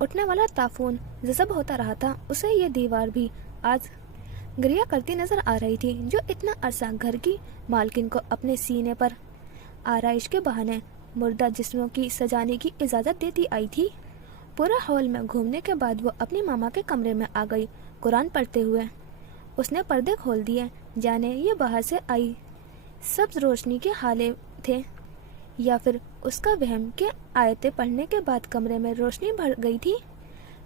اٹھنے والا تعفن جذب ہوتا رہا تھا۔ اسے یہ دیوار بھی آج گریا کرتی نظر آ رہی تھی، جو اتنا عرصہ گھر کی مالکن کو اپنے سینے پر آرائش کے بہانے مردہ جسموں کی سجانے کی اجازت دیتی آئی تھی۔ پورے ہال میں گھومنے کے بعد وہ اپنی ماما کے کمرے میں آ گئی۔ قرآن پڑھتے ہوئے اس نے پردے کھول دیے، جانے یہ باہر سے آئی سبز روشنی کے حالے تھے یا پھر اس کا وہم کہ آیتیں پڑھنے کے بعد کمرے میں روشنی بھر گئی تھی۔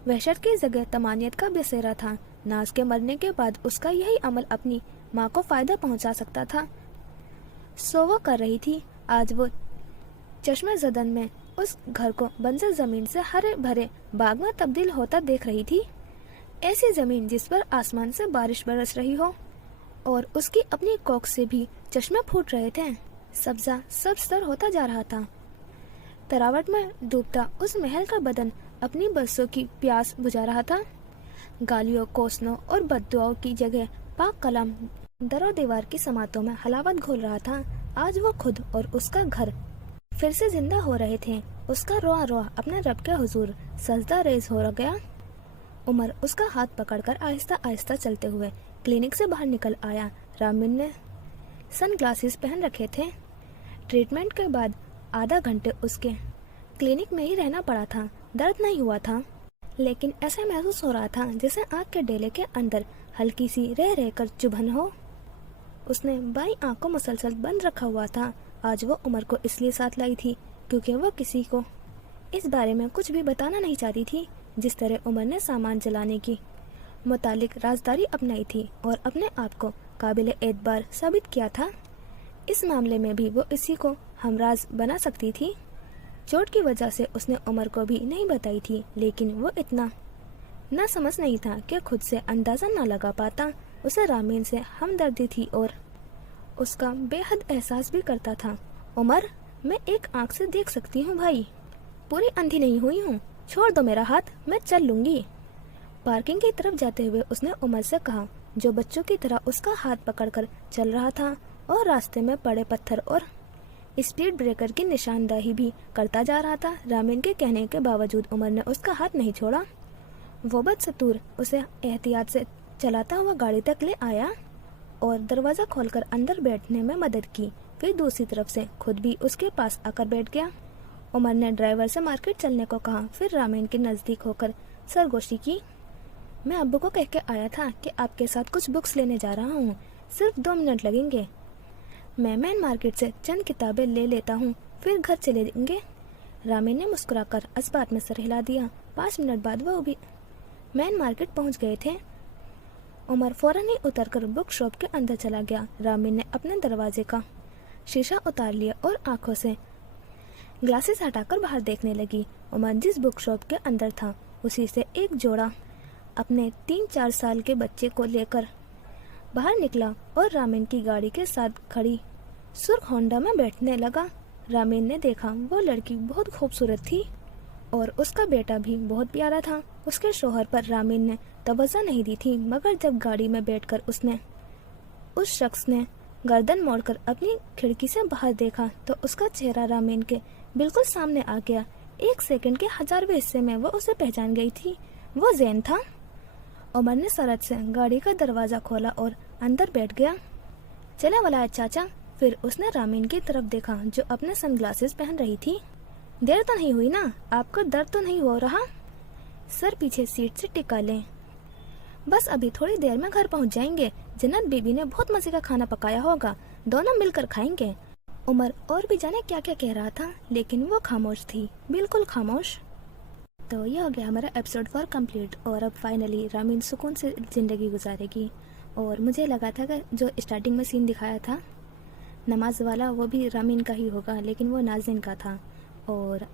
وحشت کی جگہ طمانینت کا بسیرا تھا۔ ناز کے مرنے کے بعد اس کا یہی عمل اپنی ماں کو فائدہ پہنچا سکتا تھا۔ سو وہ کر رہی تھی۔ آج وہ چشمے زدن میں اس گھر کو بنجر زمین سے ہرے بھرے باغ میں تبدیل ہوتا دیکھ رہی تھی۔ ایسی زمین جس پر آسمان سے بارش برس رہی ہو اور اس کی اپنی کوکھ سے بھی چشمے پھوٹ رہے تھے۔ سبزہ سبز تر ہوتا جا رہا تھا۔ تراوٹ میں ڈوبتا اس محل کا بدن اپنی برسوں کی پیاس بجھا رہا تھا۔ گالیوں، کوسنوں اور بددعاؤں کی جگہ پاک کلام در و دیوار کی سماعتوں میں حلاوت گھول رہا تھا۔ آج وہ خود اور اس کا گھر پھر سے زندہ ہو رہے تھے۔ اس کا رواں رواں اپنے رب کے حضور سجدہ ریز ہو گیا۔ عمر اس کا ہاتھ پکڑ کر آہستہ آہستہ چلتے ہوئے کلینک سے باہر نکل آیا۔ رامن نے سن گلاسز پہن رکھے تھے۔ ٹریٹمنٹ کے بعد آدھا گھنٹے اس کے کلینک میں ہی رہنا پڑا تھا۔ درد نہیں ہوا تھا، لیکن ایسے محسوس ہو رہا تھا جیسے آنکھ کے ڈیلے کے اندر ہلکی سی رہ رہ کر چبھن ہو۔ اس نے بائیں آنکھ کو مسلسل بند رکھا ہوا تھا۔ آج وہ عمر کو اس لیے ساتھ لائی تھی کیونکہ وہ کسی کو اس بارے میں کچھ بھی بتانا نہیں چاہتی تھی۔ جس طرح عمر نے سامان جلانے کی متعلق رازداری اپنائی تھی اور اپنے آپ کو قابل اعتبار ثابت کیا تھا، اس معاملے میں بھی وہ اسی کو ہمراز بنا سکتی تھی۔ چوٹ کی وجہ سے اس نے عمر کو بھی نہیں بتائی تھی، لیکن وہ اتنا نہ سمجھ نہیں تھا کہ خود سے اندازہ نہ لگا پاتا۔ اسے رامین سے ہمدردی تھی اور اس کا بے حد احساس بھی کرتا تھا۔ عمر، میں ایک آنکھ سے دیکھ سکتی ہوں بھائی، پوری اندھی نہیں ہوئی ہوں، چھوڑ دو میرا ہاتھ، میں چل لوں گی۔ پارکنگ کی طرف جاتے ہوئے اس نے عمر سے کہا، جو بچوں کی طرح اس کا ہاتھ پکڑ کر چل رہا تھا اور راستے میں پڑے پتھر اور اسپیڈ بریکر کی نشاندہی بھی کرتا جا رہا تھا۔ رامین کے کہنے کے باوجود عمر نے اس کا ہاتھ نہیں چھوڑا۔ وہ بدستور اسے احتیاط سے چلاتا ہوا گاڑی تک لے آیا اور دروازہ کھول کر اندر بیٹھنے میں مدد کی، پھر دوسری طرف سے خود بھی اس کے پاس آ کر بیٹھ گیا۔ عمر نے ڈرائیور سے مارکیٹ چلنے کو کہا، پھر رامین کے نزدیک ہو کر سرگوشی کی۔ میں ابو کو کہہ کے آیا تھا کہ آپ کے ساتھ کچھ بکس لینے جا رہا ہوں، صرف 2 منٹ لگیں گے۔ میں مین مارکیٹ سے چند کتابیں لے لیتا ہوں، پھر گھر چلے جائیں گے۔ رامین نے مسکرا کر اسبات میں سر ہلا دیا۔ 5 منٹ بعد وہ بھی مین مارکیٹ پہنچ گئے تھے۔ عمر فوراً ہی اتر کر بک شاپ کے اندر چلا گیا۔ رامین نے اپنے دروازے کا شیشہ اتار لیا اور آنکھوں سے گلاسز ہٹا کر باہر دیکھنے لگی۔ عمر جس بک شاپ کے اندر تھا اسی سے ایک جوڑا اپنے 3-4 سال کے بچے کو لے کر باہر نکلا اور رامین کی گاڑی کے ساتھ کھڑی سرخ ہونڈا میں بیٹھنے لگا۔ رامین نے دیکھا وہ لڑکی بہت خوبصورت تھی اور اس کا بیٹا بھی بہت پیارا تھا۔ اس کے شوہر پر رامین نے توجہ نہیں دی تھی، مگر جب گاڑی میں بیٹھ کر اس شخص نے گردن موڑ کر اپنی کھڑکی سے باہر دیکھا تو اس کا چہرہ رامین کے بالکل سامنے آ گیا۔ 1 سیکنڈ کے 1000ویں حصے میں وہ اسے پہچان گئی تھی۔ وہ زین تھا۔ عمر نے سرعت سے گاڑی کا دروازہ کھولا اور اندر بیٹھ گیا۔ چلے ولایت چاچا۔ پھر اس نے رامین کی طرف دیکھا جو اپنے سن گلاسز پہن رہی تھی۔ دیر تو نہیں ہوئی نا؟ آپ کو درد تو نہیں ہو رہا؟ سر پیچھے سیٹ سے ٹکا لیں، بس ابھی تھوڑی دیر میں گھر پہنچ جائیں گے، جنت بی بی نے بہت مزے کا کھانا پکایا ہوگا، دونوں مل کر کھائیں گے۔ عمر اور بھی جانے کیا کیا کہہ رہا تھا، لیکن وہ خاموش تھی، بالکل خاموش۔ تو یہ ہو گیا ہمارا ایپیسوڈ 4 کمپلیٹ، اور اب فائنلی رامین سکون سے زندگی گزارے گی۔ اور مجھے لگا تھا کہ جو اسٹارٹنگ میں سین دکھایا تھا نماز والا، وہ بھی رامین کا ہی ہوگا، لیکن وہ نازنین کا تھا۔ اور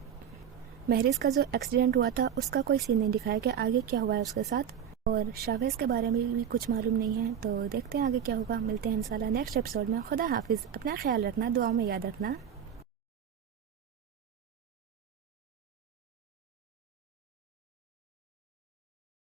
مہرز کا جو ایکسیڈنٹ ہوا تھا اس کا کوئی سین نہیں دکھایا کہ آگے کیا ہوا ہے اس کے ساتھ، اور شاویز کے بارے میں بھی کچھ معلوم نہیں ہے۔ تو دیکھتے ہیں آگے کیا ہوگا، ملتے ہیں انشاءاللہ نیکسٹ ایپیسوڈ میں۔ خدا حافظ، اپنا خیال رکھنا، دعاؤں میں یاد رکھنا۔